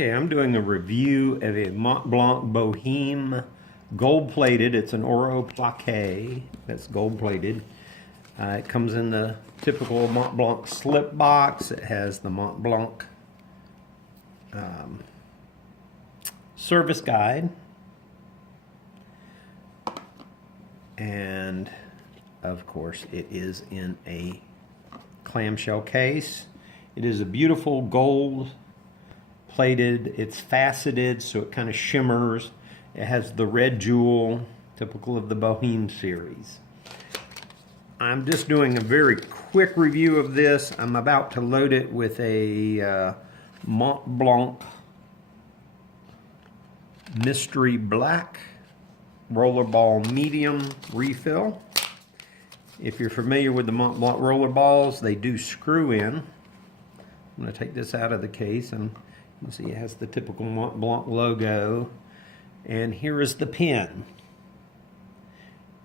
Okay, I'm doing a review of a Montblanc Boheme gold-plated. It's an Oro Plaque that's gold-plated. It comes in the typical Montblanc slip box. It has the Montblanc service guide. And, of course, it is in a clamshell case. It is a beautiful gold plated. It's faceted, so it kind of shimmers. It has the red jewel, typical of the Boheme series. I'm just doing a very quick review of this. I'm about to load it with a Montblanc Mystery Black Rollerball Medium refill. If you're familiar with the Montblanc rollerballs, they do screw in. I'm going to take this out of the case, and you can see it has the typical Montblanc logo. And here is the pen.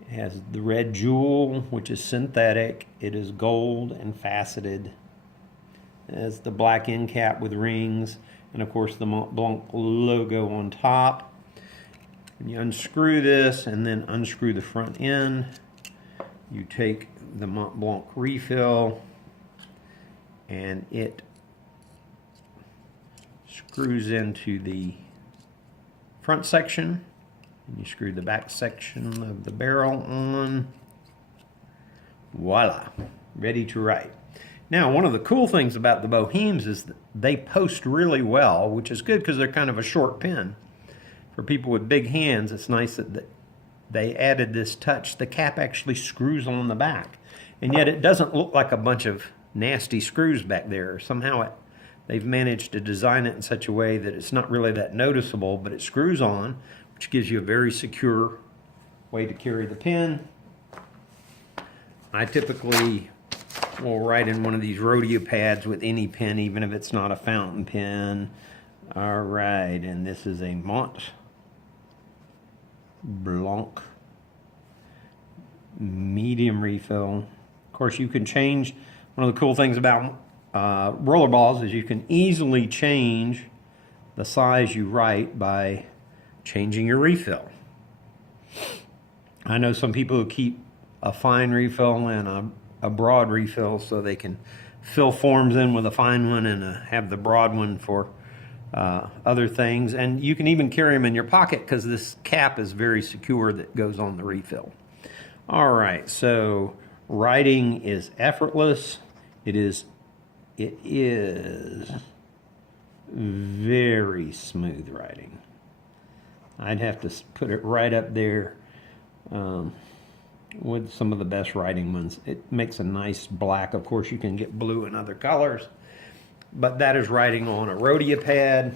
It has the red jewel, which is synthetic. It is gold and faceted. It has the black end cap with rings, and of course the Montblanc logo on top. When you unscrew this and then unscrew the front end, you take the Montblanc refill, and it screws into the front section, and you screw the back section of the barrel on. Voila, ready to write. Now, one of the cool things about the Bohemes is that they post really well, which is good because they're kind of a short pen. For people with big hands, it's nice that they added this touch. The cap actually screws on the back, and yet it doesn't look like a bunch of nasty screws back there. Somehow they've managed to design it in such a way that it's not really that noticeable, but it screws on, which gives you a very secure way to carry the pen. I typically will write in one of these rodeo pads with any pen, even if it's not a fountain pen. All right, and this is a Montblanc medium refill. Of course, you can change. One of the cool things about rollerballs is you can easily change the size you write by changing your refill. I know some people who keep a fine refill and a broad refill so they can fill forms in with a fine one and have the broad one for other things. And you can even carry them in your pocket because this cap is very secure that goes on the refill. All right, so writing is effortless. It is very smooth writing. I'd have to put it right up there with some of the best writing ones. It makes a nice black. Of course, you can get blue and other colors, but that is writing on a rodeo pad.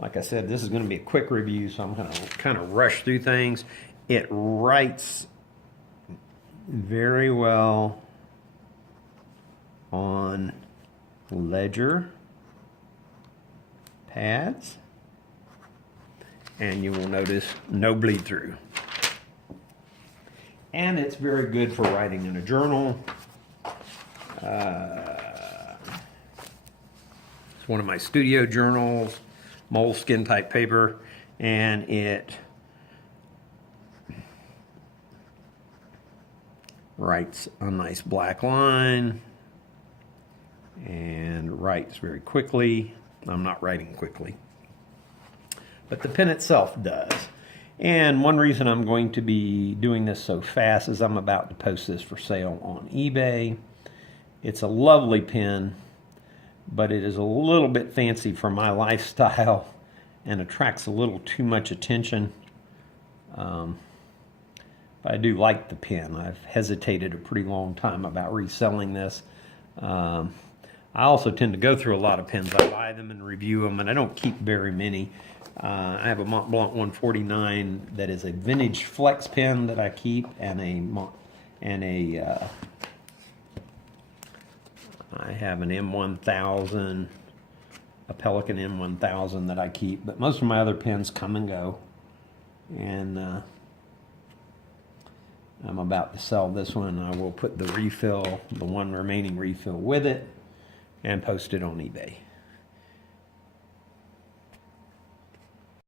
Like I said, this is going to be a quick review, so I'm going to kind of rush through things. It writes very well on ledger pads, and you will notice no bleed through. And it's very good for writing in a journal. It's one of my studio journals, moleskin type paper, and it writes a nice black line and writes very quickly. I'm not writing quickly, but the pen itself does. And one reason I'm going to be doing this so fast is I'm about to post this for sale on eBay. It's a lovely pen, but it is a little bit fancy for my lifestyle and attracts a little too much attention. But I do like the pen. I've hesitated a pretty long time about reselling this. I also tend to go through a lot of pens. I buy them and review them, and I don't keep very many. I have a Montblanc 149 that is a vintage flex pen that I keep, and I have an M1000, a Pelican M1000 that I keep, but most of my other pens come and go. And I'm about to sell this one. I will put the refill, the one remaining refill with it, and post it on eBay.